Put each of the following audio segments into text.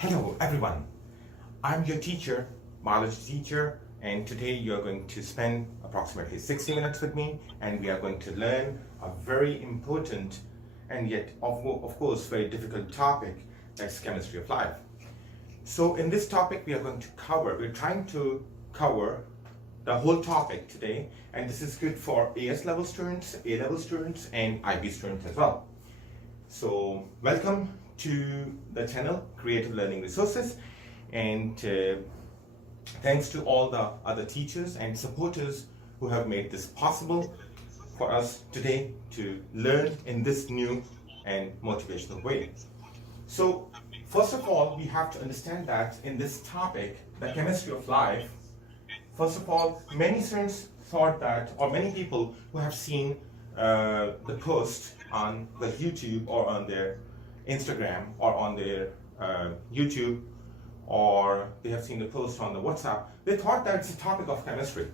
Hello everyone, I'm your teacher, biology teacher, and today you're going to spend approximately 60 minutes with me and we are going to learn a very important and yet of course very difficult topic, that's chemistry of life. So in this topic we're trying to cover the whole topic today, and this is good for AS level students, A level students and IB students as well. So welcome to the channel Creative Learning Resources, and thanks to all the other teachers and supporters who have made this possible for us today to learn in this new and motivational way. So first of all, we have to understand that in this topic, the chemistry of life, first of all, many students thought that, or many people who have seen the post on the YouTube or on their Instagram or on their YouTube, or they have seen the post on the WhatsApp, they thought that it's a topic of chemistry.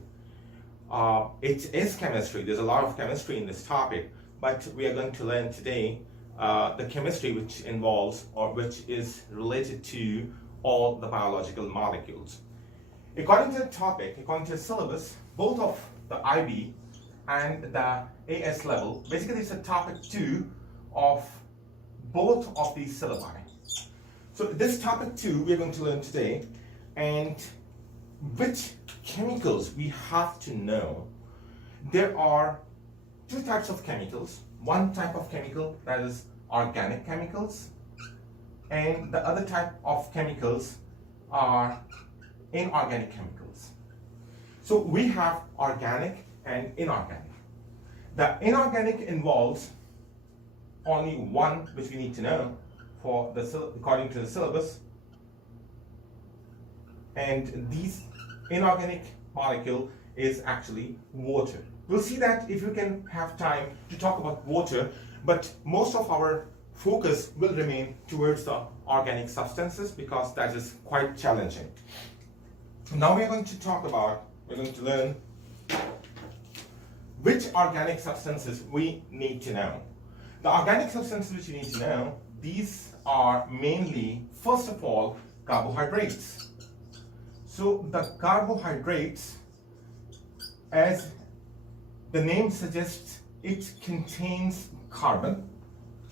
It is chemistry, there's a lot of chemistry in this topic, but we are going to learn today the chemistry which involves or which is related to all the biological molecules. According to the topic, according to the syllabus, both of the IB and the AS level, basically it's a topic 2 of both of these syllabi. So this topic 2 we're going to learn today, and which chemicals we have to know. There are two types of chemicals. One type of chemical, that is organic chemicals, and the other type of chemicals are inorganic chemicals. So we have organic and inorganic. The inorganic involves only one which we need to know for according to the syllabus, and this inorganic molecule is actually water. We'll see that if you can have time to talk about water, but most of our focus will remain towards the organic substances because that is quite challenging. Now we're going to learn which organic substances we need to know. The organic substances which you need to know, these are mainly, first of all, carbohydrates. So the carbohydrates, as the name suggests, it contains carbon.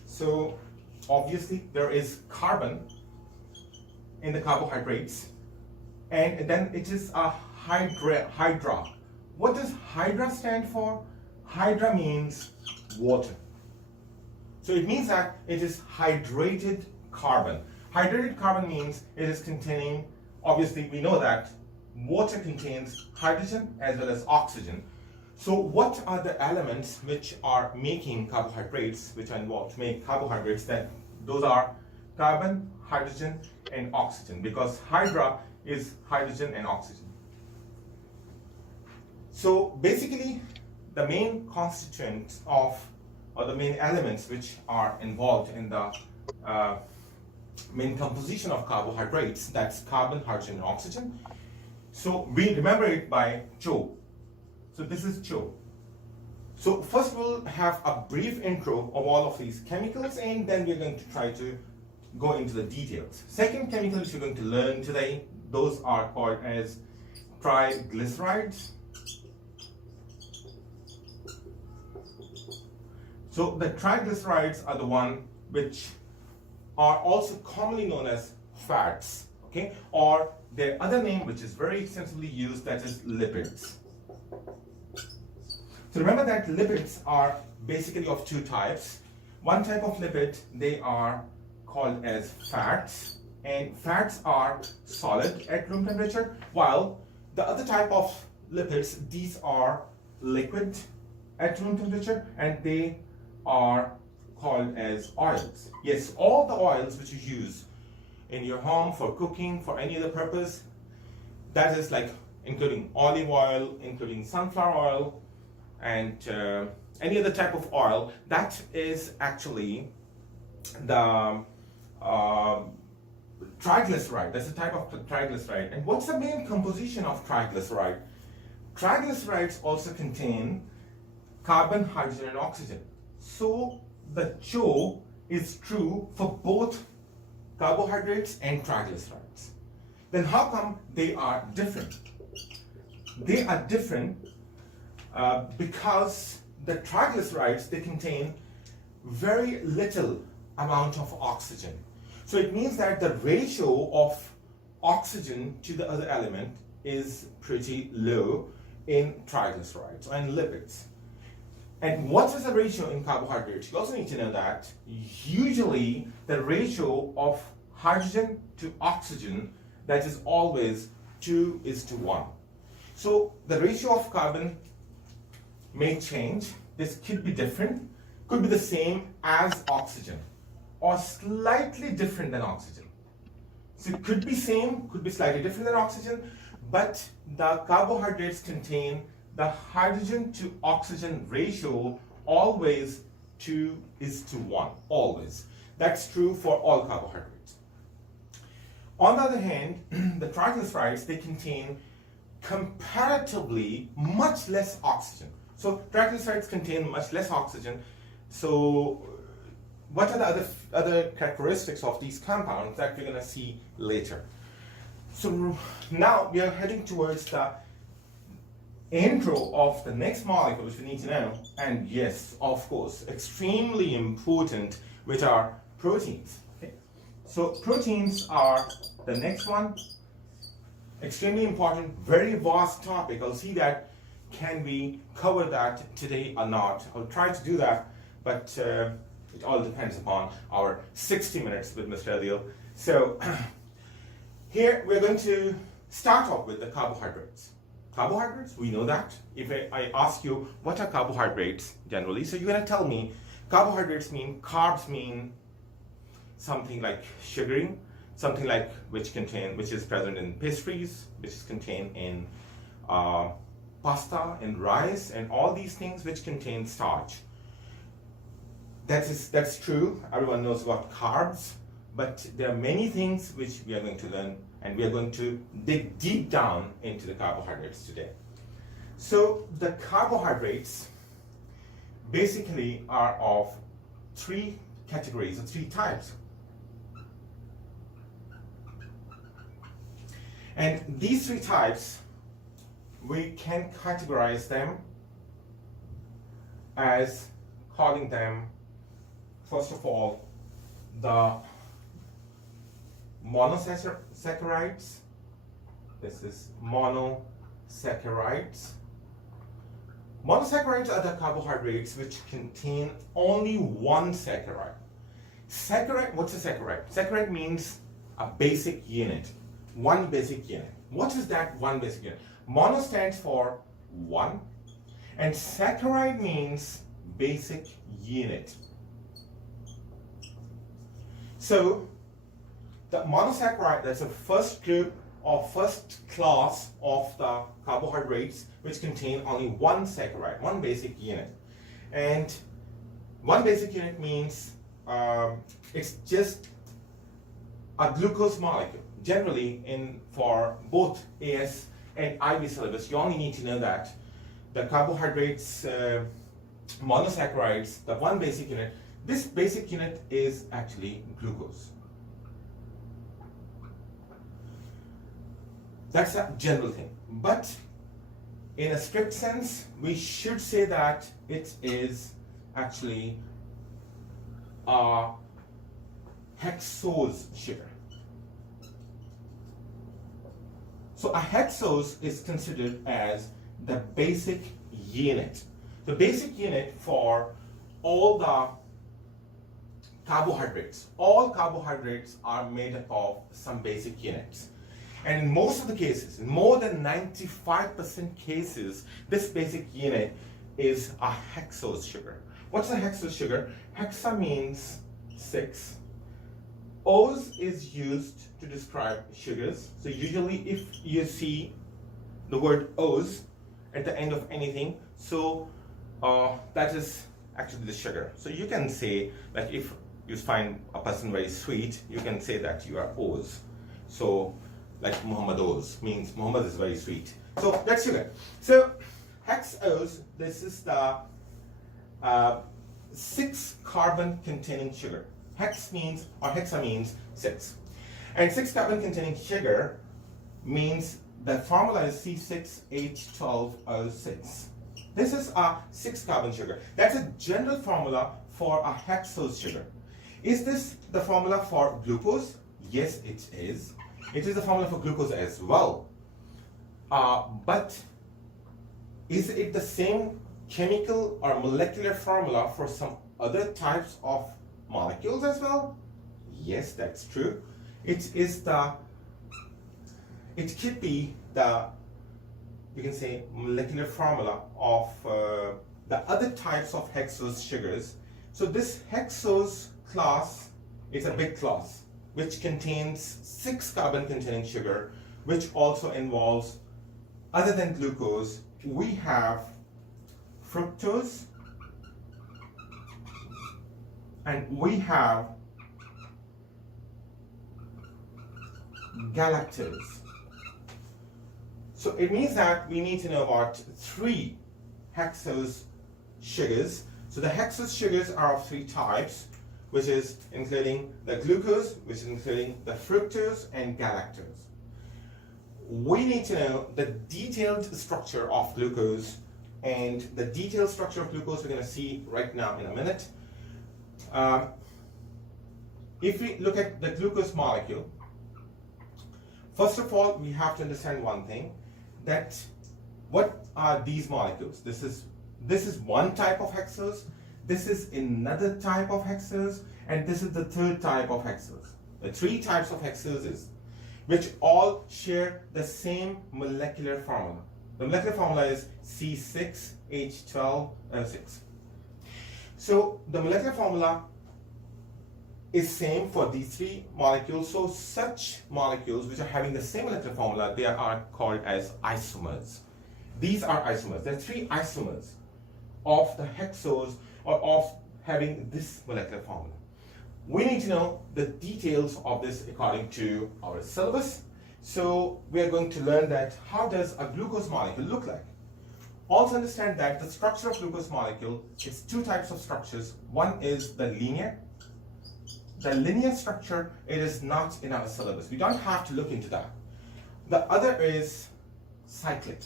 So obviously there is carbon in the carbohydrates, and then it is a hydra. What does hydra stand for? Hydra means water. So it means that it is hydrated carbon. Hydrated carbon means it is containing, obviously we know that water contains hydrogen as well as oxygen. So what are the elements which are making carbohydrates, which are involved to make carbohydrates? Then those are carbon, hydrogen and oxygen, because hydra is hydrogen and oxygen. So basically the main constituents of, or the main elements which are involved in the main composition of carbohydrates, that's carbon, hydrogen and oxygen. So we remember it by CHO. So this is CHO. So first we'll have a brief intro of all of these chemicals, and then we're going to try to go into the details. Second chemical which we're going to learn today, those are called as triglycerides. So the triglycerides are the one which are also commonly known as fats, okay? Or their other name, which is very extensively used, that is lipids. So remember that lipids are basically of two types. One type of lipid, they are called as fats, and fats are solid at room temperature, while the other type of lipids, these are liquid at room temperature, and they are called as oils. Yes, all the oils which you use in your home for cooking, for any other purpose, that is like including olive oil, including sunflower oil, and any other type of oil, that is actually the triglyceride. That's a type of triglyceride. And what's the main composition of triglyceride? Triglycerides also contain carbon, hydrogen and oxygen. So the CHO is true for both carbohydrates and triglycerides. Then how come they are different? They are different because the triglycerides, they contain very little amount of oxygen. So it means that the ratio of oxygen to the other element is pretty low in triglycerides and lipids. And what is the ratio in carbohydrates? You also need to know that usually the ratio of hydrogen to oxygen, that is always 2:1. So the ratio of carbon may change. This could be different, could be the same as oxygen, or slightly different than oxygen. So it could be same, could be slightly different than oxygen, but the carbohydrates contain the hydrogen to oxygen ratio always 2:1, always. That's true for all carbohydrates. On the other hand, the triglycerides, they contain comparatively much less oxygen. So triglycerides contain much less oxygen. So what are the other characteristics of these compounds that we're going to see later? So now we are heading towards the intro of the next molecule which we need to know, and yes, of course, extremely important, which are proteins. Okay. So proteins are the next one. Extremely important, very vast topic. I'll see that can we cover that today or not. I'll try to do that, but it all depends upon our 60 minutes with Mr. Adeel. So here we're going to start off with the carbohydrates. Carbohydrates, we know that. If I ask you what are carbohydrates generally, so you're going to tell me carbohydrates mean, carbs mean something like sugary, something like which is present in pastries, which is contained in pasta and rice and all these things which contain starch. That's true. Everyone knows about carbs, but there are many things which we are going to learn, and we are going to dig deep down into the carbohydrates today. So the carbohydrates basically are of three categories, or three types. And these three types, we can categorize them as calling them, first of all, the monosaccharides. This is monosaccharides. Monosaccharides are the carbohydrates which contain only one saccharide. Saccharide, what's a saccharide? Saccharide means a basic unit. One basic unit. What is that one basic unit? Mono stands for one, and saccharide means basic unit. So the monosaccharide, that's the first group or first class of the carbohydrates which contain only one saccharide, one basic unit. And one basic unit means it's just a glucose molecule. Generally, for both AS and IB syllabus, you only need to know that the carbohydrates, monosaccharides, the one basic unit, this basic unit is actually glucose. That's a general thing. But in a strict sense, we should say that it is actually a hexose sugar. So a hexose is considered as the basic unit. The basic unit for all the carbohydrates. All carbohydrates are made up of some basic units. And in most of the cases, in more than 95% cases, this basic unit is a hexose sugar. What's a hexose sugar? Hexa means 6. Ose is used to describe sugars. So usually if you see the word ose at the end of anything, so that is actually the sugar. So you can say, like if you find a person very sweet, you can say that you are ose. So like Muhammad Ose means Muhammad is very sweet. So that's sugar. So hexose, this is the 6 carbon containing sugar. Hex means, or hexa means 6. And 6 carbon containing sugar means the formula is C6H12O6. This is a 6 carbon sugar. That's a general formula for a hexose sugar. Is this the formula for glucose? Yes, it is. It is the formula for glucose as well. But is it the same chemical or molecular formula for some other types of molecules as well? Yes, that's true. It could be the, you can say, molecular formula of the other types of hexose sugars. So this hexose class is a big class which contains 6 carbon containing sugar, which also involves, other than glucose, we have fructose and we have galactose. So it means that we need to know about 3 hexose sugars. So the hexose sugars are of 3 types, which is including the glucose, which is including the fructose and galactose. We need to know the detailed structure of glucose, and the detailed structure of glucose we're going to see right now in a minute. If we look at the glucose molecule, first of all, we have to understand one thing, that what are these molecules? This is one type of hexose, this is another type of hexose, and this is the third type of hexose. The 3 types of hexoses, which all share the same molecular formula. The molecular formula is C6H12O6. So the molecular formula is same for these 3 molecules. So such molecules which are having the same molecular formula, they are called as isomers. These are isomers. There are 3 isomers of the hexose, or of having this molecular formula. We need to know the details of this according to our syllabus. So we are going to learn that how does a glucose molecule look like. Also understand that the structure of glucose molecule is 2 types of structures. One is the linear. The linear structure, it is not in our syllabus. We don't have to look into that. The other is cyclic.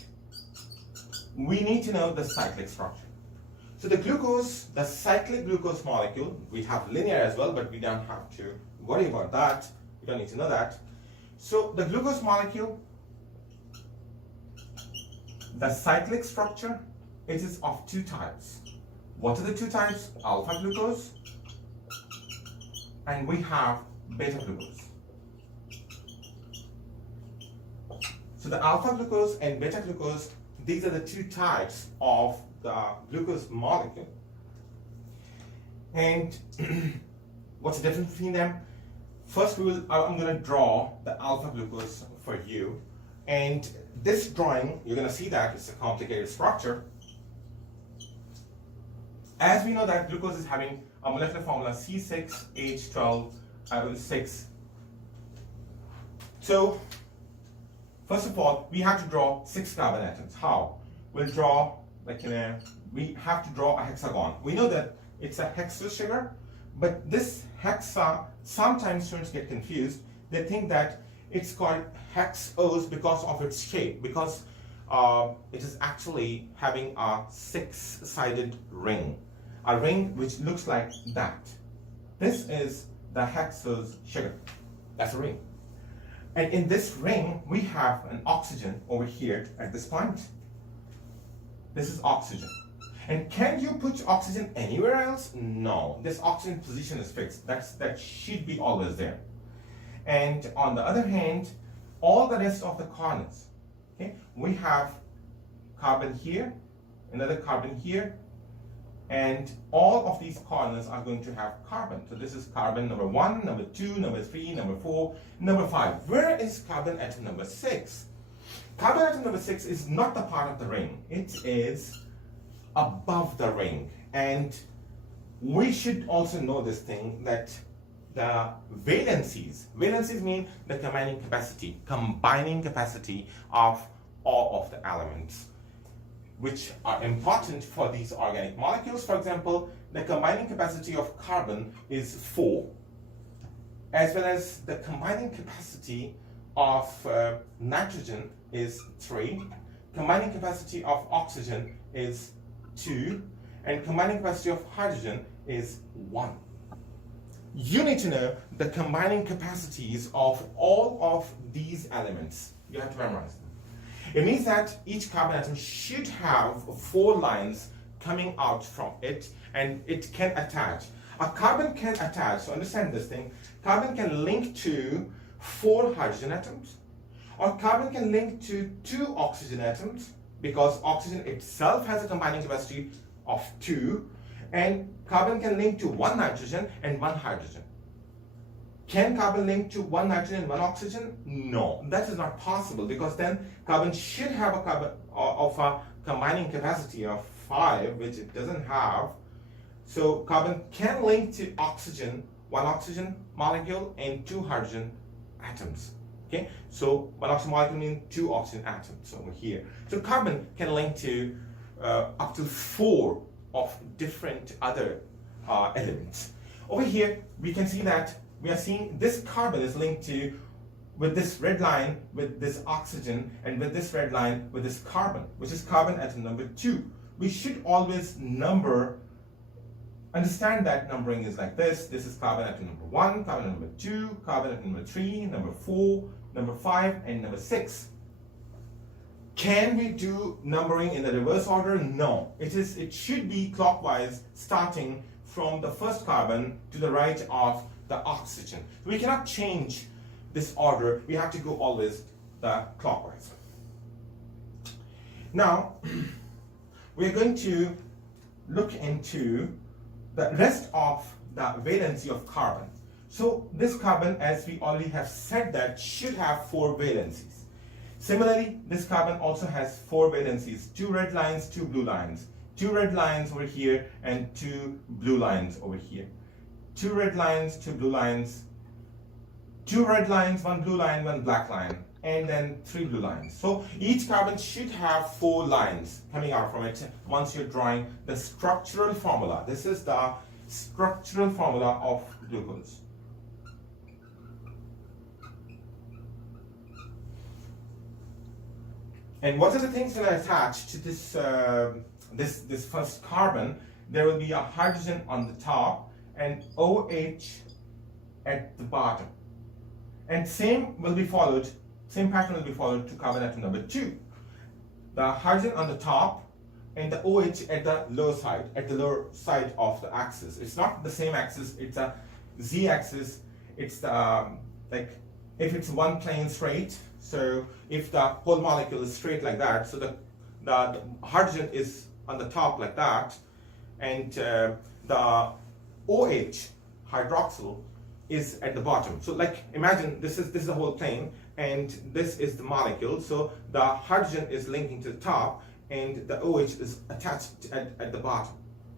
We need to know the cyclic structure. So the glucose, the cyclic glucose molecule, we have linear as well, but we don't have to worry about that. We don't need to know that. So the glucose molecule, the cyclic structure, it is of 2 types. What are the 2 types? Alpha glucose and we have beta glucose. So the alpha glucose and beta glucose, these are the 2 types of the glucose molecule. And what's the difference between them? First, I'm going to draw the alpha glucose for you. And this drawing, you're going to see that it's a complicated structure. As we know that glucose is having a molecular formula C6H12O6. So, first of all, we have to draw 6 carbon atoms. How? We'll draw, we have to draw a hexagon. We know that it's a hexose sugar, but this hexa, sometimes students get confused. They think that it's called hexose because of its shape, because it is actually having a 6-sided ring. A ring which looks like that. This is the hexose sugar. That's a ring. And in this ring, we have an oxygen over here at this point. This is oxygen. And can you put oxygen anywhere else? No. This oxygen position is fixed. That should be always there. And on the other hand, all the rest of the corners, okay, we have carbon here, another carbon here, and all of these corners are going to have carbon. So this is carbon number 1, number 2, number 3, number 4, number 5. Where is carbon atom number 6? Carbon atom number 6 is not the part of the ring. It is above the ring. And we should also know this thing, that the valencies mean the combining capacity of all of the elements, which are important for these organic molecules. For example, the combining capacity of carbon is 4, as well as the combining capacity of nitrogen is 3, combining capacity of oxygen is 2, and combining capacity of hydrogen is 1. You need to know the combining capacities of all of these elements. You have to memorize them. It means that each carbon atom should have 4 lines coming out from it, and it can attach. A carbon can attach, so understand this thing, carbon can link to 4 hydrogen atoms, or carbon can link to 2 oxygen atoms, because oxygen itself has a combining capacity of 2, and carbon can link to 1 nitrogen and 1 hydrogen. Can carbon link to 1 nitrogen and 1 oxygen? No, that is not possible, because then carbon should have a combining capacity of 5, which it doesn't have. So carbon can link to oxygen, 1 oxygen molecule and 2 hydrogen atoms. Okay, so 1 oxygen molecule means 2 oxygen atoms over here. So carbon can link to up to 4 of different other elements. Over here, we can see that we are seeing this carbon is linked to, with this red line, with this oxygen, and with this red line, with this carbon, which is carbon atom number 2. We should always understand that numbering is like this. This is carbon atom number 1, carbon atom number 2, carbon atom number 3, number 4, number 5, and number 6. Can we do numbering in the reverse order? No. It should be clockwise, starting from the first carbon to the right of the oxygen. We cannot change this order. We have to go always the clockwise. Now, we're going to look into the rest of the valency of carbon. So this carbon, as we already have said, that should have 4 valencies. Similarly, this carbon also has 4 valencies, 2 red lines, 2 blue lines, 2 red lines over here, and 2 blue lines over here. 2 red lines, 2 blue lines, 2 red lines, 1 blue line, 1 black line, and then 3 blue lines. So each carbon should have 4 lines coming out from it once you're drawing the structural formula. This is the structural formula of glucose. And what are the things that are attached to this, this first carbon? There will be a hydrogen on the top and OH at the bottom. And same pattern will be followed to carbon atom number 2. The hydrogen on the top and the OH at the lower side of the axis. It's not the same axis, it's a z-axis. It's the, like, if it's one plane straight, so if the whole molecule is straight like that, so the hydrogen is on the top like that, and the OH, hydroxyl, is at the bottom. So like, imagine this is the whole plane, and this is the molecule, so the hydrogen is linking to the top, and the OH is attached at the bottom.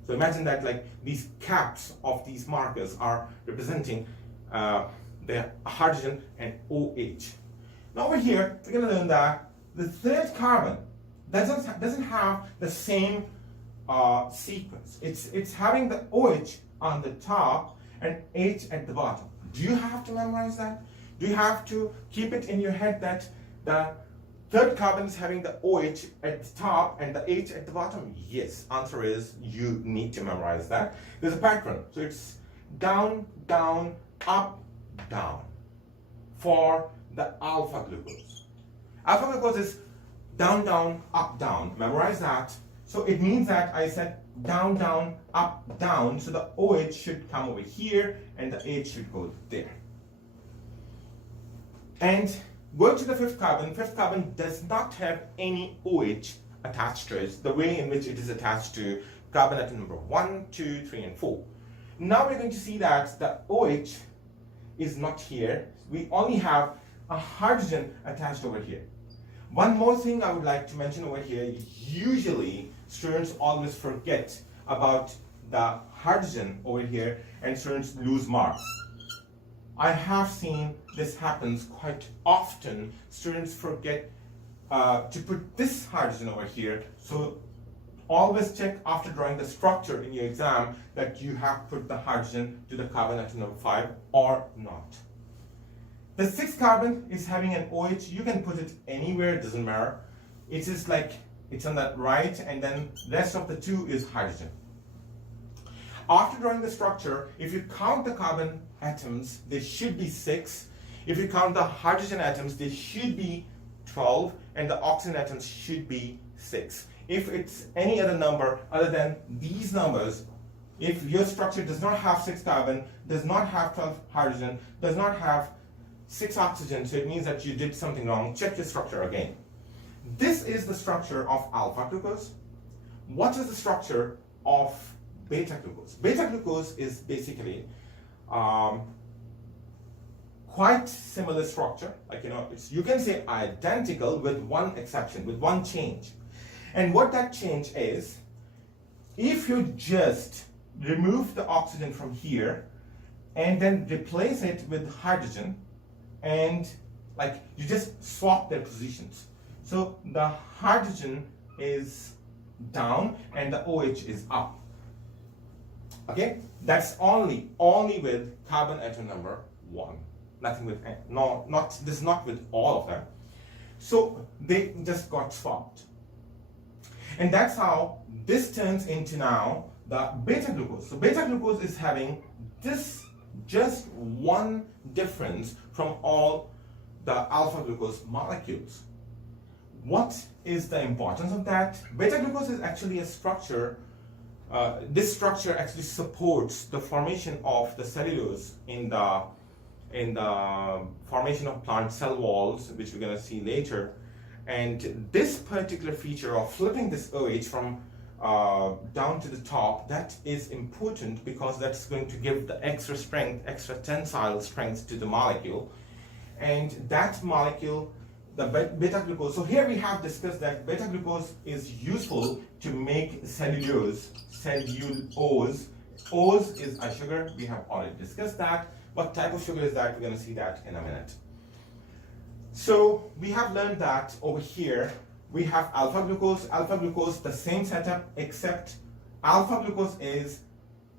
So imagine that, like, these caps of these markers are representing the hydrogen and OH. Now over here, we're going to learn that the third carbon doesn't have the same sequence. It's having the OH on the top and H at the bottom. Do you have to memorize that? Do you have to keep it in your head that the third carbon is having the OH at the top and the H at the bottom? Yes. Answer is you need to memorize that. There's a pattern. So it's down, down, up, down for the alpha glucose. Alpha glucose is down, down, up, down. Memorize that. So it means that I said down, down, up, down. So the OH should come over here and the H should go there. And going to the fifth carbon does not have any OH attached to it, the way in which it is attached to carbon atom number 1, 2, 3, and 4. Now we're going to see that the OH is not here. We only have a hydrogen attached over here. One more thing I would like to mention over here, usually students always forget about the hydrogen over here and students lose marks. I have seen this happens quite often. Students forget to put this hydrogen over here, so always check after drawing the structure in your exam that you have put the hydrogen to the carbon atom number 5 or not. The 6th carbon is having an OH. You can put it anywhere, it doesn't matter. It is like it's on the right, and then rest of the 2 is hydrogen. After drawing the structure, if you count the carbon atoms, they should be 6. If you count the hydrogen atoms, they should be 12, and the oxygen atoms should be 6. If it's any other number other than these numbers, if your structure does not have 6 carbon, does not have 12 hydrogen, does not have 6 oxygen, so it means that you did something wrong, check your structure again. This is the structure of alpha glucose. What is the structure of beta glucose? Beta glucose is basically quite similar structure, like you can say identical with one exception, with one change. And what that change is, if you just remove the oxygen from here and then replace it with hydrogen, and like you just swap their positions. So the hydrogen is down and the OH is up. Okay, that's only with carbon atom number 1. Nothing with this is not with all of them. So they just got swapped. And that's how this turns into now the beta glucose. So beta glucose is having this just one difference from all the alpha glucose molecules. What is the importance of that? Beta glucose is actually a structure. This structure actually supports the formation of the cellulose in the formation of plant cell walls, which we're going to see later. And this particular feature of flipping this OH from down to the top, that is important because that's going to give the extra strength, extra tensile strength to the molecule. And that molecule, the beta glucose, so here we have discussed that beta glucose is useful to make cellulose. Ose is a sugar, we have already discussed that. What type of sugar is that? We're going to see that in a minute. So we have learned that over here we have alpha glucose. Alpha glucose, the same setup, except alpha glucose is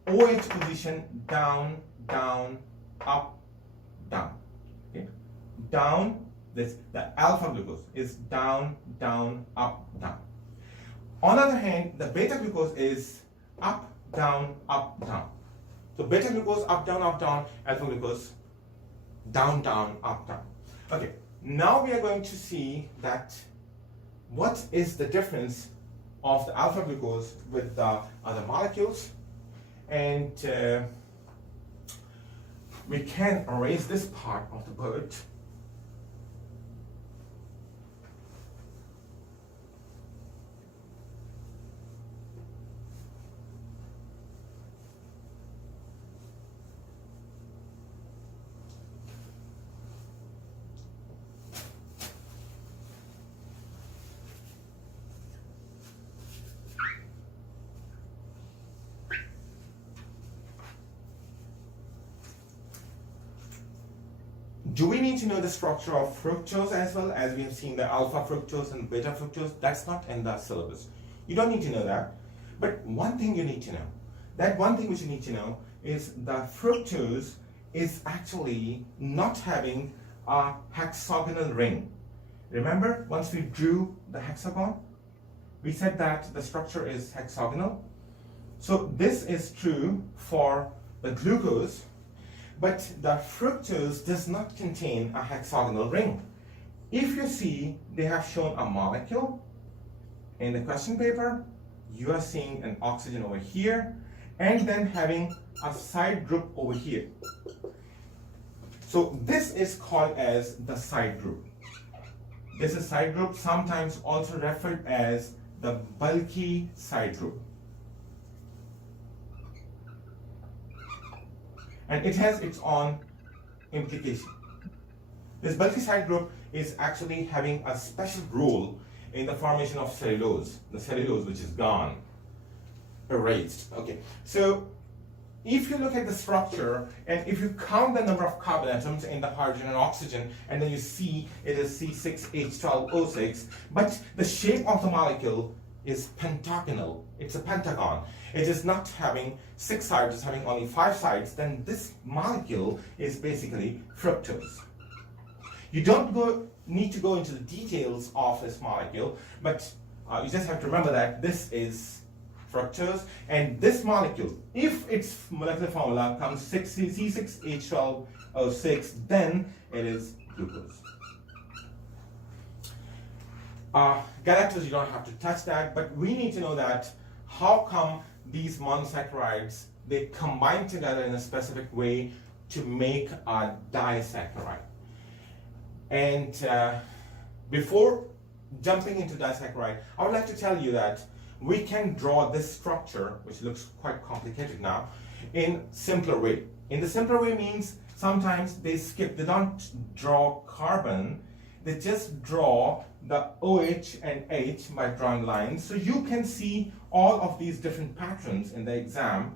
OH position down, down, up, down. Okay? Down, the alpha glucose is down, down, up, down. On the other hand, the beta glucose is up, down, down. So beta glucose up, down, alpha glucose down, down, up, down. Okay, now we are going to see that what is the difference of the alpha glucose with the other molecules. And we can erase this part of the board. Do we need to know the structure of fructose as well, as we have seen the alpha fructose and beta fructose? That's not in the syllabus. You don't need to know that. But one thing you need to know, that one thing which you need to know is the fructose is actually not having a hexagonal ring. Remember, once we drew the hexagon, we said that the structure is hexagonal. So this is true for the glucose. But the fructose does not contain a hexagonal ring. If you see, they have shown a molecule in the question paper. You are seeing an oxygen over here, and then having a side group over here. So this is called as the side group. This is side group, sometimes also referred as the bulky side group. And it has its own implication. This bulky side group is actually having a special role in the formation of cellulose, the cellulose which is gone, erased. Okay, so if you look at the structure and if you count the number of carbon atoms in the hydrogen and oxygen, and then you see it is C6H12O6, but the shape of the molecule is pentagonal. It's a pentagon. It is not having 6 sides, it's having only 5 sides. Then this molecule is basically fructose. You don't need to go into the details of this molecule, but you just have to remember that this is fructose, and this molecule, if its molecular formula comes C6H12O6, then it is glucose. Galactose, you don't have to touch that, but we need to know that how come these monosaccharides, they combine together in a specific way to make a disaccharide. And before jumping into disaccharide, I would like to tell you that we can draw this structure, which looks quite complicated now, in simpler way. In the simpler way means sometimes they don't draw carbon, they just draw the OH and H by drawing lines. So you can see all of these different patterns in the exam.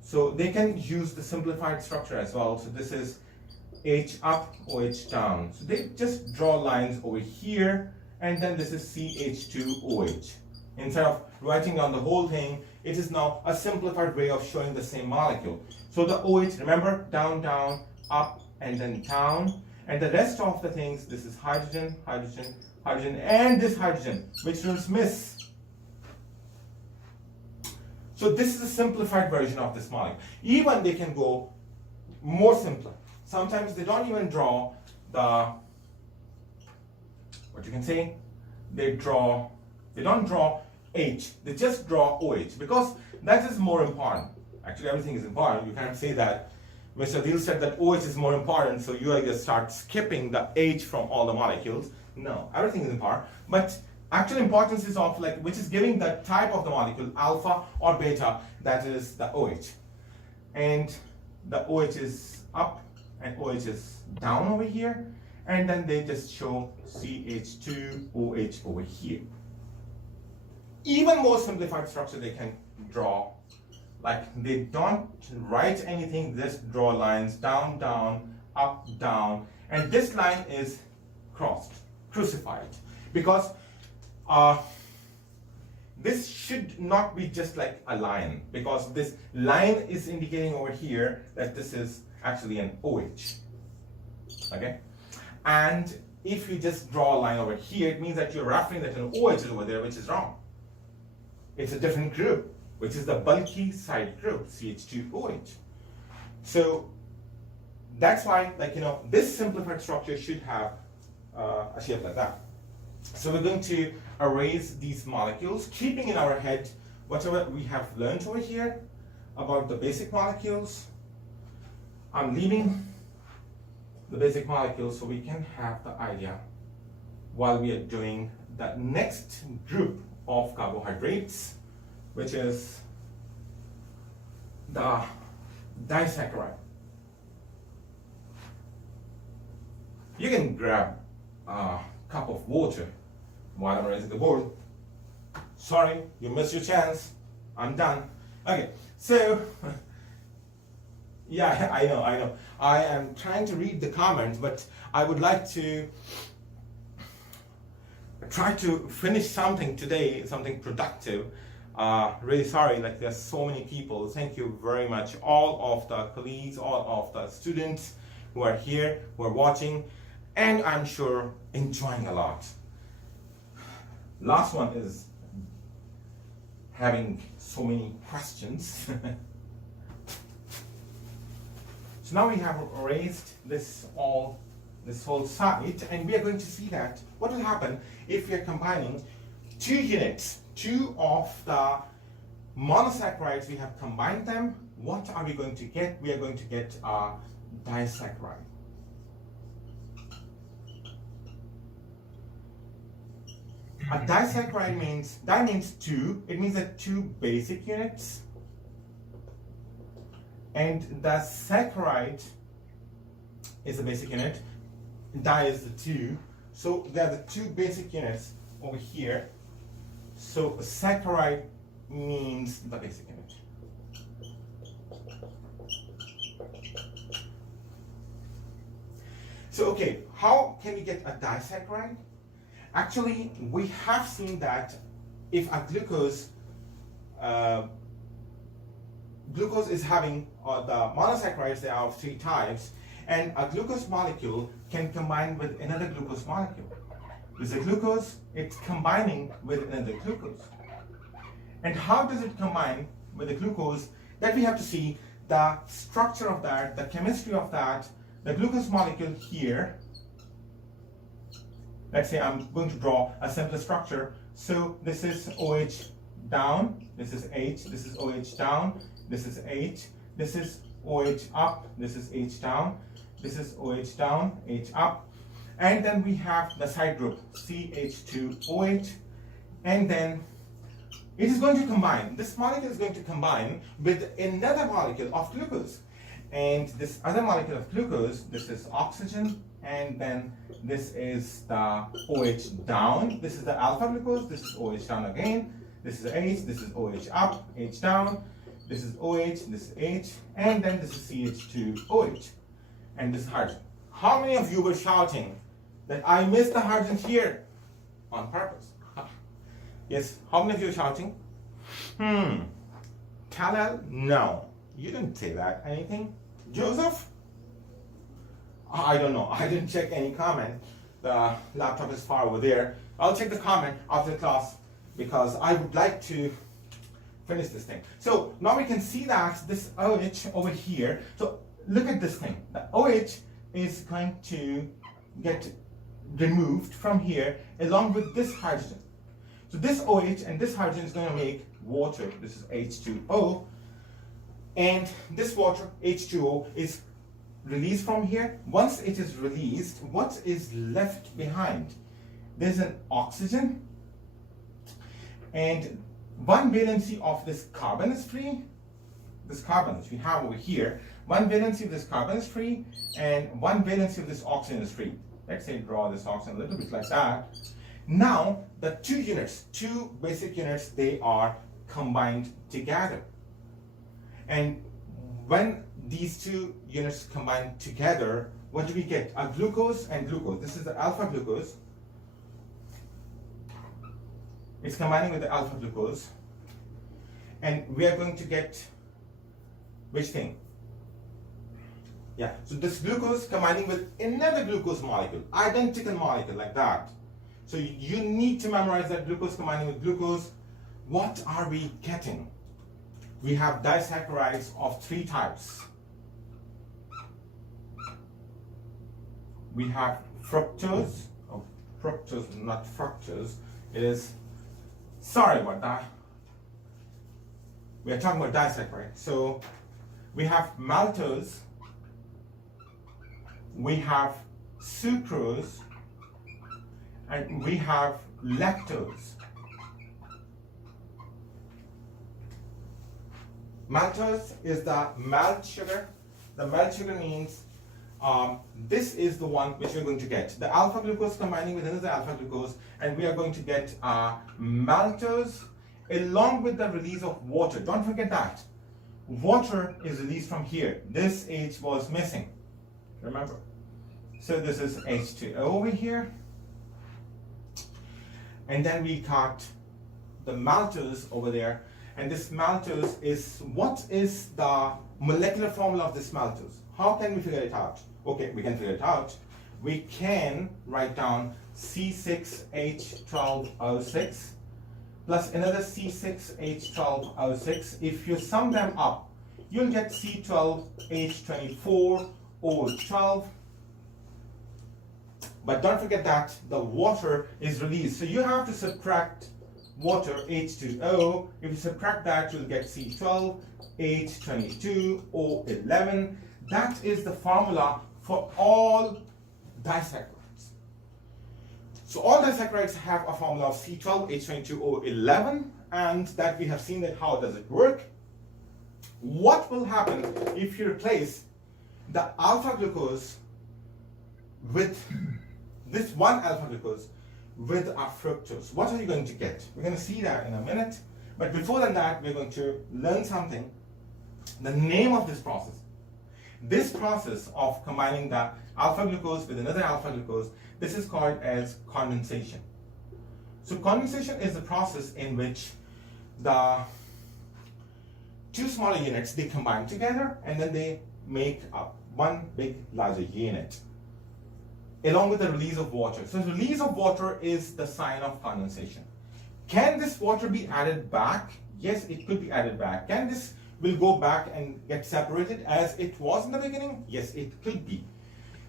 So they can use the simplified structure as well. So this is H up, OH down. So they just draw lines over here, and then this is CH2OH. Instead of writing down the whole thing, it is now a simplified way of showing the same molecule. So the OH, remember, down, down, up, and then down. And the rest of the things, this is hydrogen, hydrogen, hydrogen, and this hydrogen, which students miss. So this is a simplified version of this molecule. Even they can go more simpler. Sometimes they don't even draw the, what you can say, they don't draw H, they just draw OH, because that is more important. Actually, everything is important. You can't say that Mr. Adeel said that OH is more important, so you just start skipping the H from all the molecules. No, everything is important. But actual importance is of like, which is giving the type of the molecule, alpha or beta, that is the OH. And the OH is up and OH is down over here. And then they just show CH2OH over here. Even more simplified structure they can draw. Like they don't write anything, just draw lines down, down, up, down. And this line is crucified. Because this should not be just like a line. Because this line is indicating over here that this is actually an OH. Okay? And if you just draw a line over here, it means that you're referring that an OH is over there, which is wrong. It's a different group, which is the bulky side group, CH2OH. So that's why, like, this simplified structure should have a shape like that. So we're going to erase these molecules, keeping in our head whatever we have learned over here about the basic molecules. I'm leaving the basic molecules so we can have the idea while we are doing the next group of carbohydrates, which is the disaccharide. You can grab a cup of water while I'm raising the board. Sorry, you missed your chance. I'm done. Okay, so yeah, I know. I am trying to read the comments, but I would like to try to finish something today, something productive. Really sorry, like there's so many people. Thank you very much, all of the colleagues, all of the students who are here, who are watching, and I'm sure enjoying a lot. Last one is having so many questions. So now we have erased this whole side, and we are going to see that what will happen if we are combining 2 units, 2 of the monosaccharides, we have combined them. What are we going to get? We are going to get a disaccharide. A disaccharide means, means 2. It means that 2 basic units. And the saccharide is the basic unit. Di is the 2. So there are the 2 basic units over here. So saccharide means the basic unit. So okay, how can we get a disaccharide? Actually, we have seen that if a glucose is having the monosaccharides, they are of 3 types, and a glucose molecule can combine with another glucose molecule. This is a glucose, it's combining with another glucose. And how does it combine with the glucose? That we have to see the structure of that, the chemistry of that. The glucose molecule here, let's say I'm going to draw a simple structure. So this is OH down, this is H, this is OH down, this is H, this is OH up, this is H down, this is OH down, H up. And then we have the side group CH2OH, and then it is going to combine, this molecule is going to combine with another molecule of glucose. And this other molecule of glucose, this is oxygen, and then this is the OH down, this is the alpha glucose, this is OH down again, this is H, this is OH up, H down, this is OH, this is H, and then this is CH2OH, and this is hydrogen. How many of you were shouting that I missed the hydrogen here on purpose? Yes, how many of you are shouting? Talal? No, you didn't say that. Anything? Joseph? I don't know. I didn't check any comment. The laptop is far over there. I'll check the comment after the class because I would like to finish this thing. So now we can see that this OH over here. So look at this thing. The OH is going to get removed from here along with this hydrogen. So this OH and this hydrogen is going to make water. This is H2O. And this water, H2O, is released from here. Once it is released, what is left behind? There's an oxygen. And one valency of this carbon is free. This carbon which we have over here, one valency of this carbon is free, and one valency of this oxygen is free. Let's say draw this oxygen a little bit like that. Now, the two basic units, they are combined together. And when these 2 units combine together, what do we get? A glucose and glucose. This is the alpha glucose. It's combining with the alpha glucose. And we are going to get which thing? Yeah, so this glucose combining with another glucose molecule, identical molecule like that. So you need to memorize that glucose combining with glucose. What are we getting? We have disaccharides of 3 types. We have fructose, not fructose, it is, sorry about that. We are talking about disaccharide. So we have maltose, we have sucrose, and we have lactose. Maltose is the malt sugar. The malt sugar means this is the one which we're going to get. The alpha glucose combining with another alpha glucose, and we are going to get maltose along with the release of water. Don't forget that. Water is released from here. This H was missing. Remember? So this is H2O over here. And then we got the maltose over there. And this maltose is, what is the molecular formula of this maltose? How can we figure it out? Okay, we can figure it out. We can write down C6H12O6 plus another C6H12O6. If you sum them up, you'll get C12H24O12. But don't forget that the water is released. So you have to subtract water, H2O. If you subtract that, you'll get C12H22O11. That is the formula for all disaccharides. So all disaccharides have a formula of C12H22O11, and that we have seen that how does it work. What will happen if you replace the alpha glucose with this one alpha glucose with our fructose? What are you going to get? We're going to see that in a minute. But before that, we're going to learn something. The name of this process. This process of combining the alpha glucose with another alpha glucose, this is called as condensation. So condensation is the process in which the two smaller units, they combine together and then they make up one big larger unit along with the release of water. So the release of water is the sign of condensation. Can this water be added back? Yes, it could be added back. Can this will go back and get separated as it was in the beginning? Yes, it could be.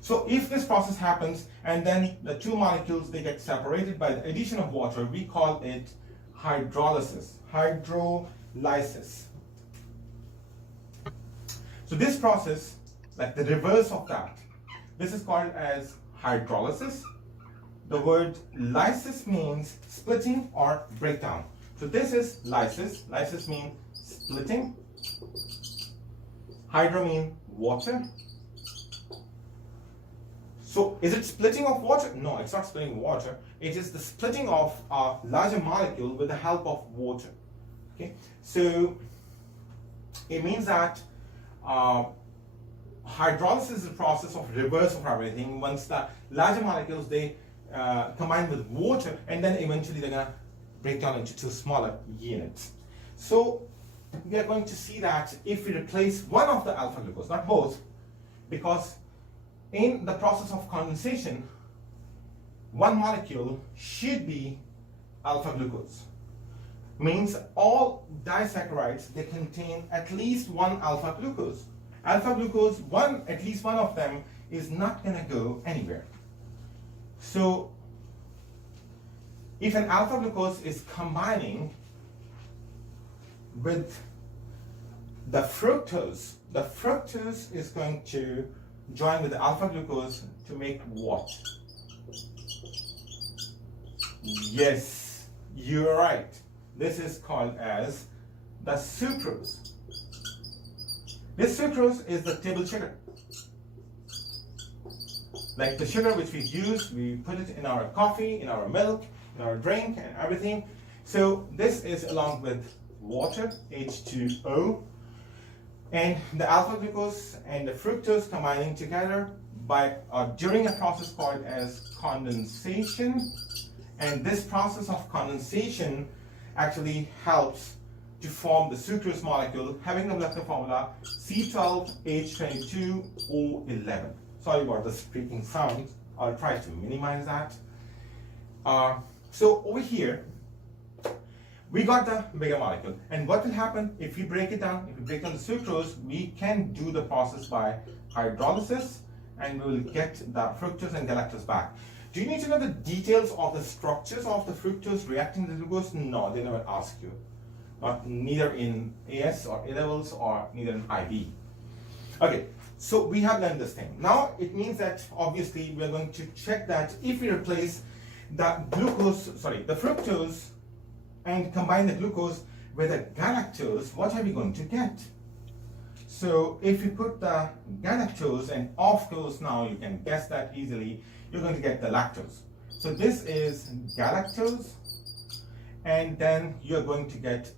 So if this process happens and then the two molecules, they get separated by the addition of water, we call it hydrolysis. Hydrolysis. So this process, like the reverse of that, this is called as hydrolysis. The word lysis means splitting or breakdown. So this is lysis. Lysis means splitting. Hydro means water. So is it splitting of water? No, it's not splitting water. It is the splitting of a larger molecule with the help of water. Okay, so it means that hydrolysis is the process of reverse of everything. Once the larger molecules, they combine with water, and then eventually they're going to break down into two smaller units. So we are going to see that if we replace one of the alpha glucose, not both, because in the process of condensation, one molecule should be alpha glucose. Means all disaccharides, they contain at least one alpha glucose. Alpha glucose, at least one of them is not going to go anywhere. So if an alpha glucose is combining with the fructose is going to join with the alpha glucose to make what? Yes, you're right. This is called as the sucrose. This sucrose is the table sugar. Like the sugar which we use, we put it in our coffee, in our milk, in our drink, and everything. So this is along with water, H2O, and the alpha glucose and the fructose combining together during a process called as condensation. And this process of condensation actually helps to form the sucrose molecule, having the molecular formula C12H22O11. Sorry about the squeaking sound. I'll try to minimize that. So over here, we got the bigger molecule. And what will happen if we break it down? If we break down the sucrose, we can do the process by hydrolysis, and we will get the fructose and galactose back. Do you need to know the details of the structures of the fructose reacting to the glucose? No, they never ask you. Neither in AS or A levels or neither in IB. Okay, so we have learned this thing. Now it means that obviously we are going to check that if we replace the fructose and combine the glucose with the galactose, what are we going to get? So if you put the galactose, and of course now you can guess that easily, you're going to get the lactose. So this is galactose, and then you're going to get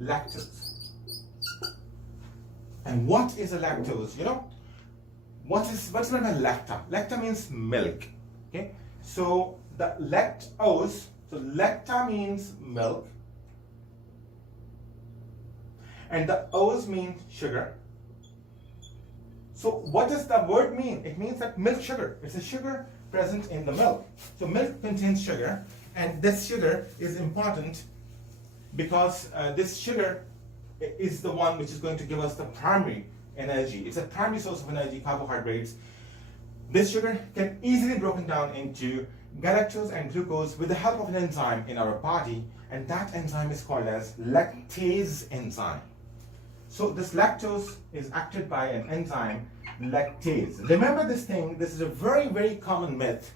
lactose. And what is a lactose? You know, what's meant by lacta? Lacta means milk. Okay, so the lactose. So lacta means milk, and the ose means sugar. So what does the word mean? It means that milk sugar. It's a sugar present in the milk. So milk contains sugar, and this sugar is important because this sugar is the one which is going to give us the primary energy. It's a primary source of energy, carbohydrates. This sugar can easily be broken down into galactose and glucose with the help of an enzyme in our body, and that enzyme is called as lactase enzyme. So this lactose is acted by an enzyme, lactase. Remember this thing, this is a very, very common myth.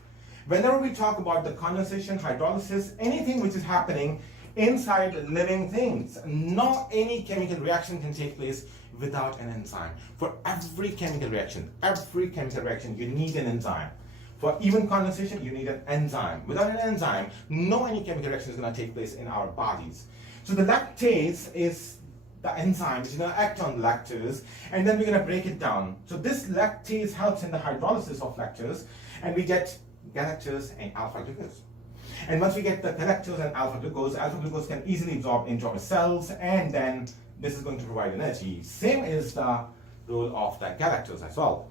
Whenever we talk about the condensation, hydrolysis, anything which is happening inside living things, not any chemical reaction can take place without an enzyme. For every chemical reaction, you need an enzyme. For even condensation, you need an enzyme. Without an enzyme, no any chemical reaction is going to take place in our bodies. So the lactase is the enzyme which is going to act on lactose, and then we're going to break it down. So this lactase helps in the hydrolysis of lactose, and we get galactose and alpha glucose. And once we get the galactose and alpha glucose can easily absorb into our cells, and then this is going to provide energy. Same is the role of the galactose as well.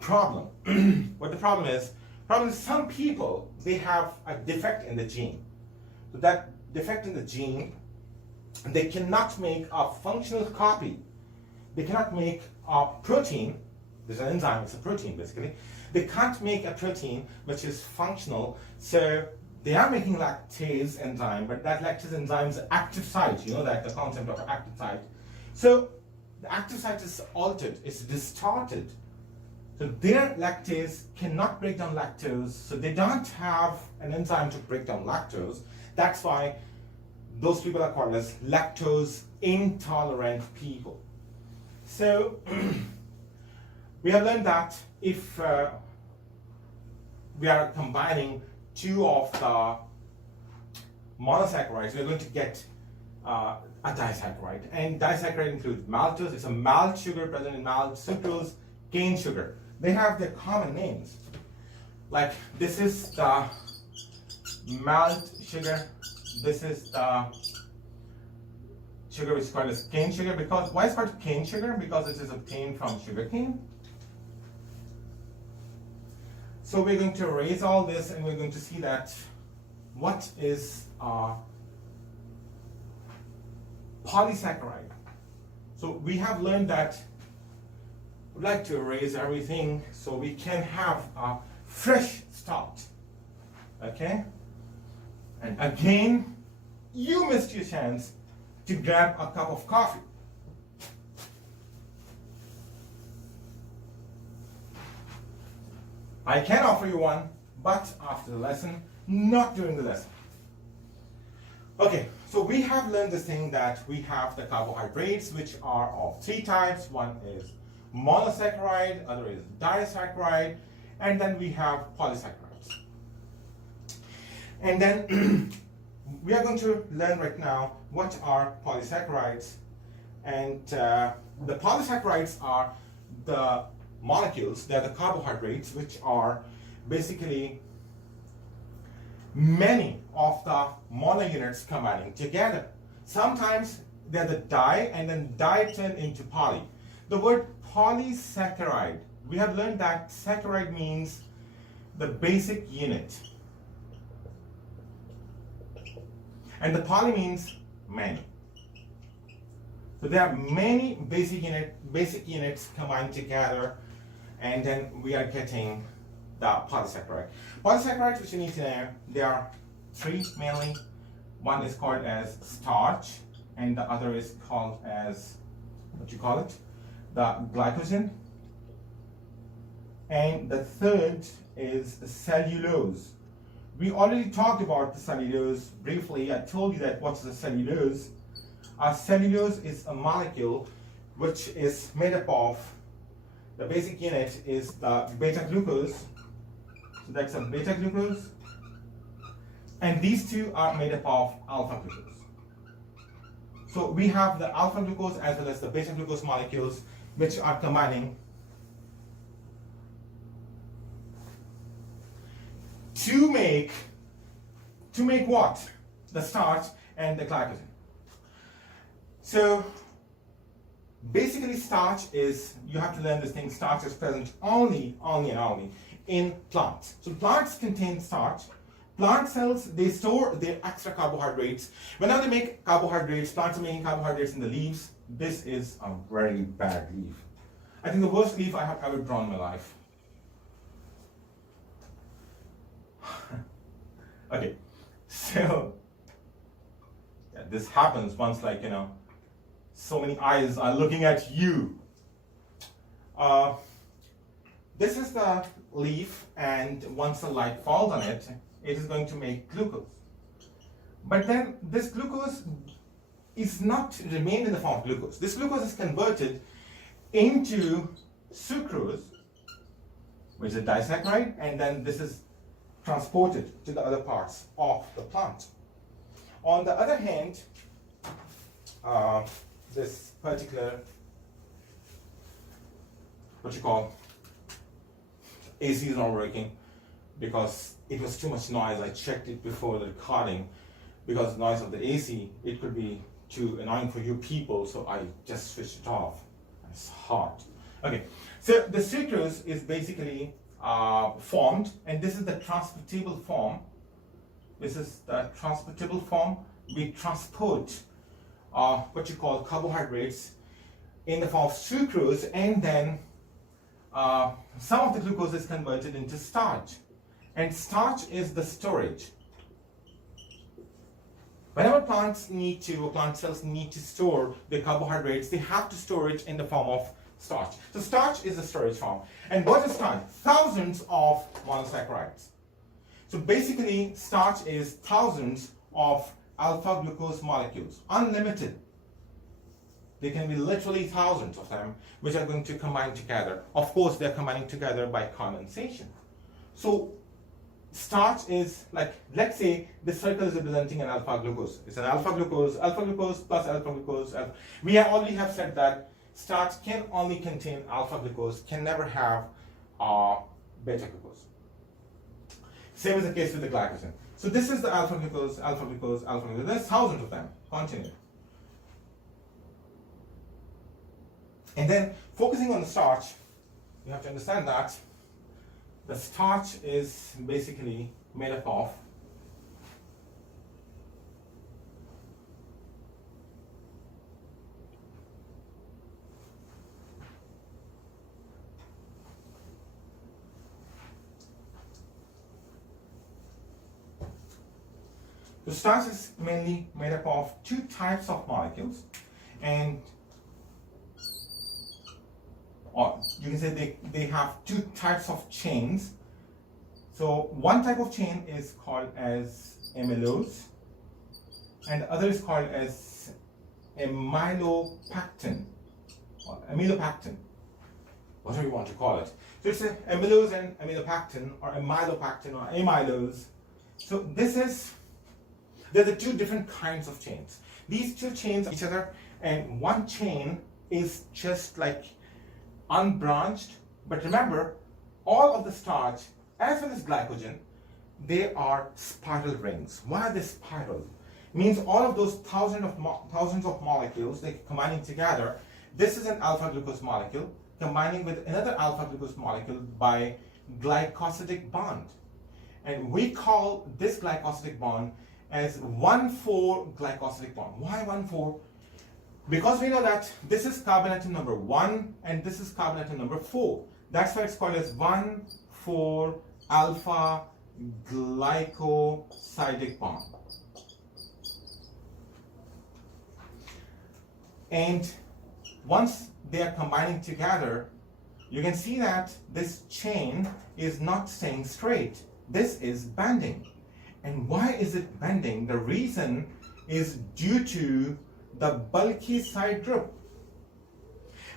Problem. What the problem is some people, they have a defect in the gene. So that defect in the gene, they cannot make a functional copy. They cannot make a protein. There's an enzyme, it's a protein basically. They can't make a protein which is functional, so they are making lactase enzyme, but that lactase enzyme is active site, you know that the concept of active site. So the active site is altered, it's distorted. So their lactase cannot break down lactose, so they don't have an enzyme to break down lactose. That's why those people are called as lactose intolerant people. So we have learned that if we are combining two of the monosaccharides, we are going to get a disaccharide. And disaccharide includes maltose, it's a malt sugar present in malt, sucrose, cane sugar. They have their common names. Like this is the malt sugar, this is the sugar which is called as cane sugar. Because why is it called cane sugar? Because it is obtained from sugar cane. So we're going to erase all this and we're going to see that what is polysaccharide. So we have learned that we'd like to erase everything so we can have a fresh start. Okay? And again, you missed your chance to grab a cup of coffee. I can offer you one, but after the lesson, not during the lesson. Okay, so we have learned this thing that we have the carbohydrates, which are of three types. One is monosaccharide, other is disaccharide, and then we have polysaccharides. And then we are going to learn right now what are polysaccharides. And the polysaccharides are the molecules, they're the carbohydrates, which are basically many of the monounits combining together. Sometimes they're the di, and then di turn into poly. The word polysaccharide, we have learned that saccharide means the basic unit. And the poly means many. So there are many basic units combined together, and then we are getting the polysaccharide. Polysaccharides, which you need to know, there are three mainly. One is called as starch, and the other is called as, what you call it? The glycogen. And the third is cellulose. We already talked about the cellulose briefly. I told you that what's the cellulose. Cellulose is a molecule which is made up of, the basic unit is the beta glucose. So that's a beta glucose. And these two are made up of alpha glucose. So we have the alpha glucose as well as the beta glucose molecules which are combining to make what? The starch and the glycogen. So basically starch is, you have to learn this thing, starch is present only in plants. So plants contain starch. Plant cells, they store their extra carbohydrates. Whenever they make carbohydrates, plants are making carbohydrates in the leaves. This is a very bad leaf. I think the worst leaf I have ever drawn in my life. Okay, so yeah, this happens once, like, you know, so many eyes are looking at you. This is the leaf, and once the light falls on it, it is going to make glucose. But then this glucose is not remain in the form of glucose. This glucose is converted into sucrose, which is a disaccharide, and then this is transported to the other parts of the plant. On the other hand, this particular, what you call, AC is not working. because it was too much noise. I checked it before the recording because noise of the AC, it could be too annoying for you people, so I just switched it off. It's hot. Okay, so the sucrose is basically formed, and this is the transportable form. This is the transportable form. We transport what you call carbohydrates in the form of sucrose, and then some of the glucose is converted into starch. And starch is the storage. Whenever plant cells need to store the carbohydrates, they have to store it in the form of starch. So starch is the storage form. And what is starch? Thousands of monosaccharides. So basically, starch is thousands of alpha glucose molecules, unlimited. There can be literally thousands of them, which are going to combine together. Of course, they're combining together by condensation. So starch is like, let's say this circle is representing an alpha glucose. It's an alpha glucose plus alpha glucose. We already have said that starch can only contain alpha glucose, can never have beta glucose. Same is the case with the glycogen. So this is the alpha glucose, alpha glucose, alpha glucose. There's thousands of them. Continue. And then focusing on the starch, you have to understand that the starch is basically made up of the starch is mainly made up of two types of molecules, and or you can say they have two types of chains. So one type of chain is called as amylose, and the other is called as amylopectin, or amylopectin, whatever you want to call it. So it's amylose and amylopectin, or amylopectin, or amylose. So they're the two different kinds of chains. These two chains each other, and one chain is just like unbranched. But remember, all of the starch as well as glycogen, they are spiral rings. Why are they spiral? Means all of those thousands of molecules, they combining together. This is an alpha glucose molecule combining with another alpha glucose molecule by glycosidic bond, and we call this glycosidic bond as 1,4 glycosidic bond. Why 1,4? Because we know that this is carbon atom number 1 and this is carbon atom number 4. That's why it's called as 1,4 alpha glycosidic bond. And once they are combining together, you can see that this chain is not staying straight. This is bending. And why is it bending? The reason is due to the bulky side group.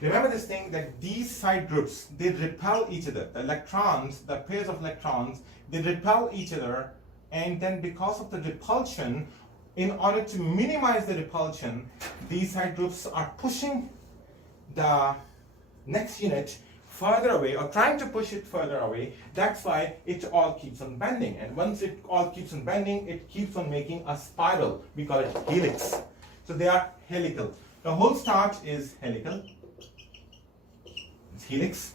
Remember this thing that these side groups, they repel each other. The electrons, the pairs of electrons, they repel each other, and then because of the repulsion, in order to minimize the repulsion, these side groups are pushing the next unit further away, or trying to push it further away. That's why it all keeps on bending. And once it all keeps on bending, it keeps on making a spiral. We call it helix. So they are helical. The whole starch is helical. It's helix.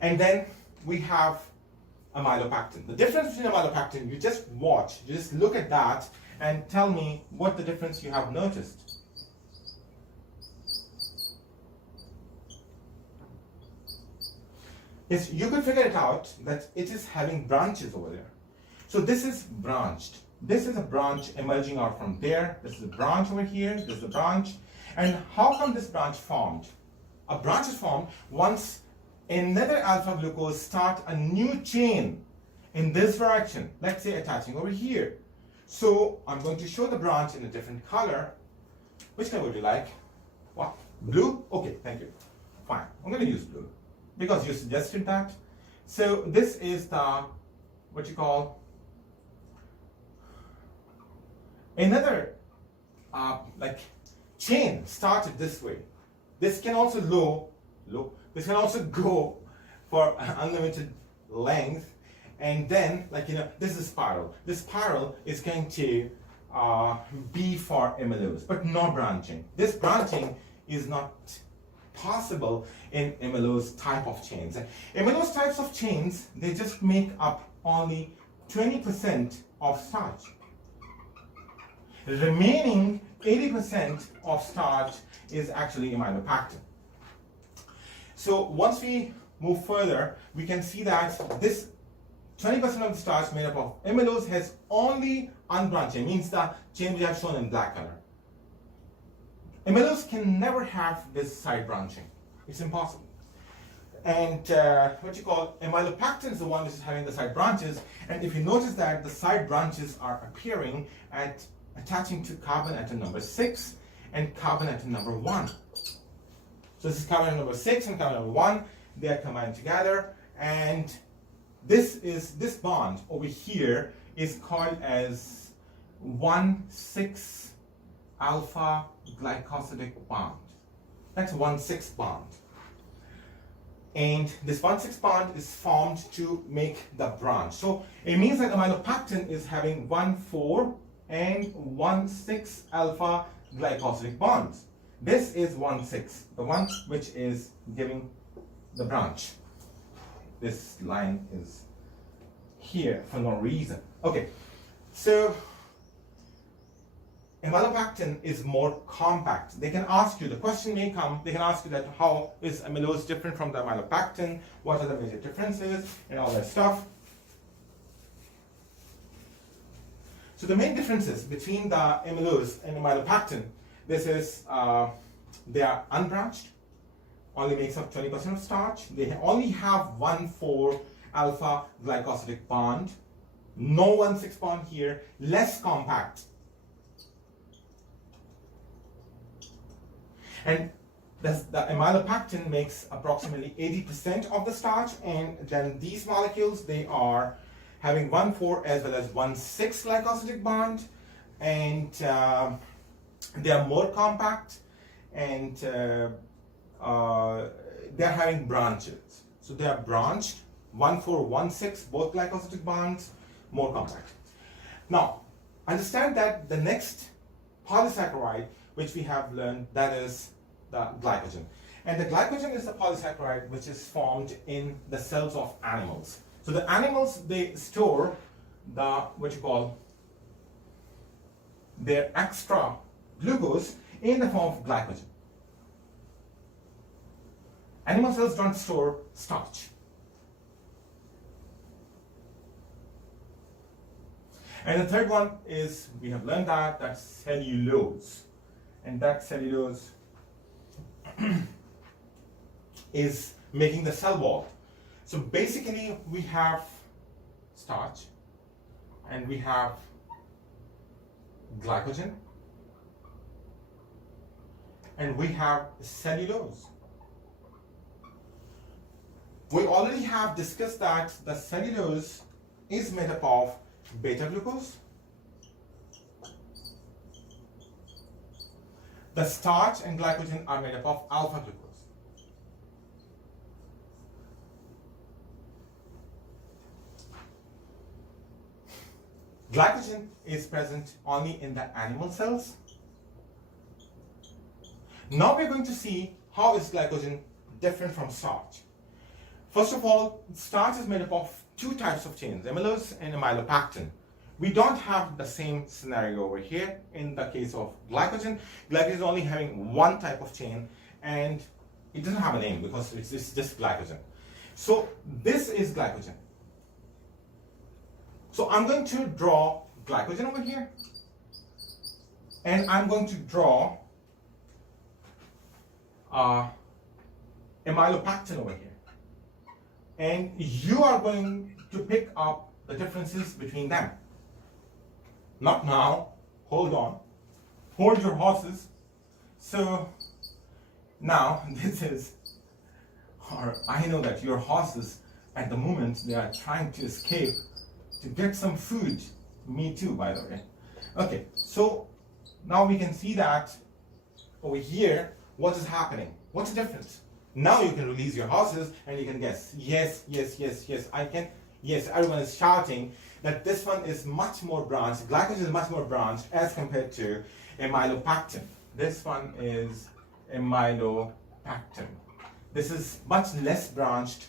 And then we have amylopectin. The difference between amylopectin, you just watch, you just look at that and tell me what the difference you have noticed. Yes, you could figure it out that it is having branches over there. So this is branched. This is a branch emerging out from there. This is a branch over here. This is a branch. And how come this branch formed? A branch is formed once another alpha glucose start a new chain in this direction. Let's say attaching over here. So I'm going to show the branch in a different color. Which color would you like? What? Blue? Okay, thank you. Fine. I'm going to use blue because you suggested that. So this is the, what you call, another like chain started this way. This can also this can also go for unlimited length, and then, this is spiral. This spiral is going to be for amylose, but no branching. This branching is not possible in amylose type of chains. Amylose types of chains, they just make up only 20% of starch. Remaining 80% of starch is actually amylopectin. So once we move further, we can see that this 20% of the starch made up of amylose has only unbranching, means the chain we have shown in black color. Amylose can never have this side branching. It's impossible. And what you call amylopectin is the one which is having the side branches. And if you notice that the side branches are appearing at attaching to carbon atom number 6 and carbon atom number 1. So this is carbon atom number 6 and carbon number 1. They are combined together, and this bond over here is called as 1,6 alpha glycosidic bond. That's 1,6 bond. And this 1,6 bond is formed to make the branch. So it means that amylopectin is having 1,4 and 1,6 alpha glycosidic bonds. This is 1,6, the one which is giving the branch. This line is here for no reason. Okay, so amylopectin is more compact. They can ask you, the question may come, they can ask you that how is amylose different from the amylopectin, what are the major differences, and all that stuff. So the main differences between the amylose and amylopectin, this is they are unbranched, only makes up 20% of starch. They only have 1,4 alpha glycosidic bond, no 1,6 bond here, less compact. And the amylopectin makes approximately 80% of the starch, and then these molecules, they are having 1,4 as well as 1,6 glycosidic bond, and they are more compact, and they're having branches. So they are branched, 1,4, 1,6, both glycosidic bonds, more compact. Now, understand that the next polysaccharide which we have learned, that is the glycogen. And the glycogen is the polysaccharide which is formed in the cells of animals. So the animals, they store their extra glucose in the form of glycogen. Animal cells don't store starch. And the third one is, we have learned that, that's cellulose. And that cellulose is making the cell wall. So basically we have starch and we have glycogen and we have cellulose. We already have discussed that the cellulose is made up of beta glucose. The starch and glycogen are made up of alpha glucose. Glycogen is present only in the animal cells. Now we're going to see how is glycogen different from starch. First of all, starch is made up of two types of chains, amylose and amylopectin. We don't have the same scenario over here in the case of glycogen. Glycogen is only having one type of chain and it doesn't have a name because it's just glycogen. So this is glycogen. So I'm going to draw glycogen over here and I'm going to draw amylopectin over here. And you are going to pick up the differences between them. Not now, hold on, hold your horses. So now this is, or I know that your horses at the moment, they are trying to escape to get some food. Me too, by the way. Okay, so now we can see that over here, what is happening? What's the difference? Now you can release your horses and you can guess. Yes, yes, yes, yes, I can. Yes, everyone is shouting that this one is much more branched. Glycogen is much more branched as compared to amylopectin. This one is amylopectin. This is much less branched,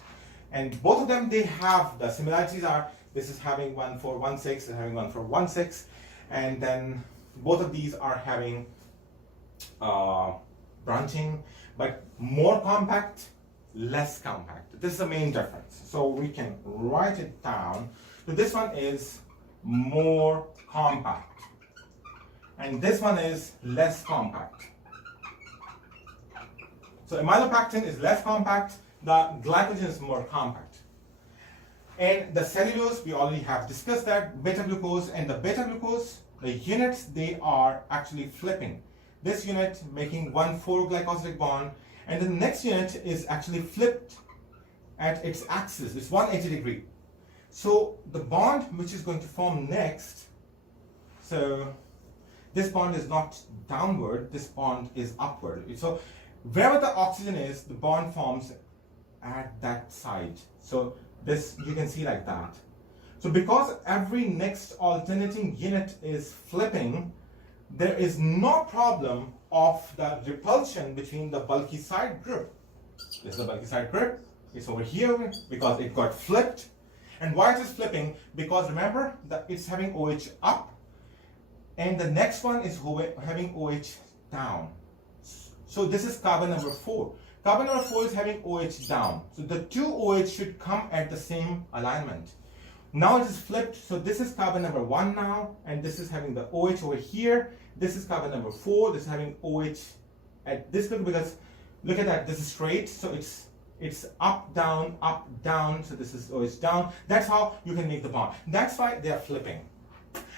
and both of them, they have the similarities are, this is having 1,4,1,6, this is having 1,4,1,6, and then both of these are having branching, but more compact, less compact. This is the main difference. So we can write it down. So this one is more compact, and this one is less compact. So amylopectin is less compact, the glycogen is more compact. And the cellulose, we already have discussed that, beta glucose, and the beta glucose, the units, they are actually flipping. This unit making 1,4-glycosidic bond, and the next unit is actually flipped at its axis, it's 180 degree. So the bond which is going to form next, so this bond is not downward, this bond is upward. So wherever the oxygen is, the bond forms at that side. So this you can see like that. So because every next alternating unit is flipping, there is no problem of the repulsion between the bulky side group. This is the bulky side group. It's over here because it got flipped. And why it is flipping? Because remember that it's having OH up, and the next one is having OH down. So this is carbon number 4. Carbon number 4 is having OH down. So the two OH should come at the same alignment. Now it is flipped. So this is carbon number 1 now, and this is having the OH over here. This is carbon number 4. This is having OH at this group, because look at that. This is straight. So it's up, down, up, down. So this is OH down. That's how you can make the bond. That's why they are flipping.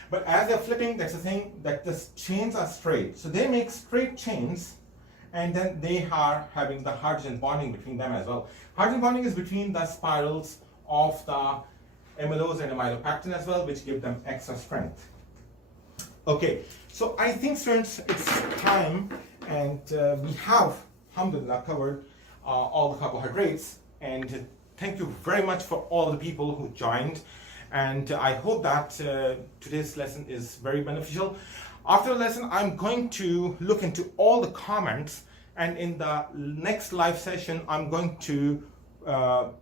But as they're flipping, that's the thing, that the chains are straight. So they make straight chains, and then they are having the hydrogen bonding between them as well. Hydrogen bonding is between the spirals of the amylose and amylopectin as well, which give them extra strength. Okay, so I think, students, it's time, and we have, alhamdulillah, covered all the carbohydrates, and thank you very much for all the people who joined, and I hope that today's lesson is very beneficial. After the lesson, I'm going to look into all the comments, and in the next live session, I'm going to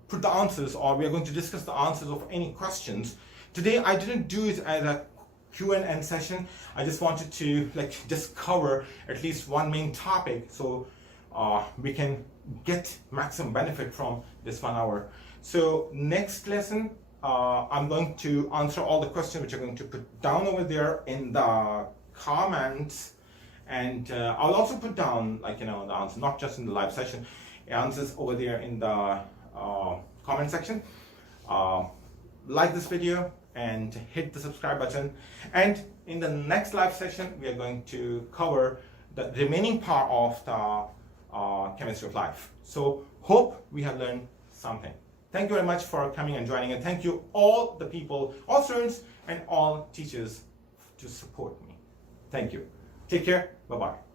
put the answers, or we are going to discuss the answers of any questions. Today, I didn't do it as a Q&A session. I just wanted to just cover at least one main topic, so we can get maximum benefit from this 1 hour. So next lesson, I'm going to answer all the questions which I'm going to put down over there in the comments, and I'll also put down the answer, not just in the live session, answers over there in the comment section. Like this video and hit the subscribe button, and in the next live session we are going to cover the remaining part of the chemistry of life. So hope we have learned something. Thank you very much for coming and joining, and thank you all the people, all students and all teachers to support me. Thank you. Take care. Bye-bye.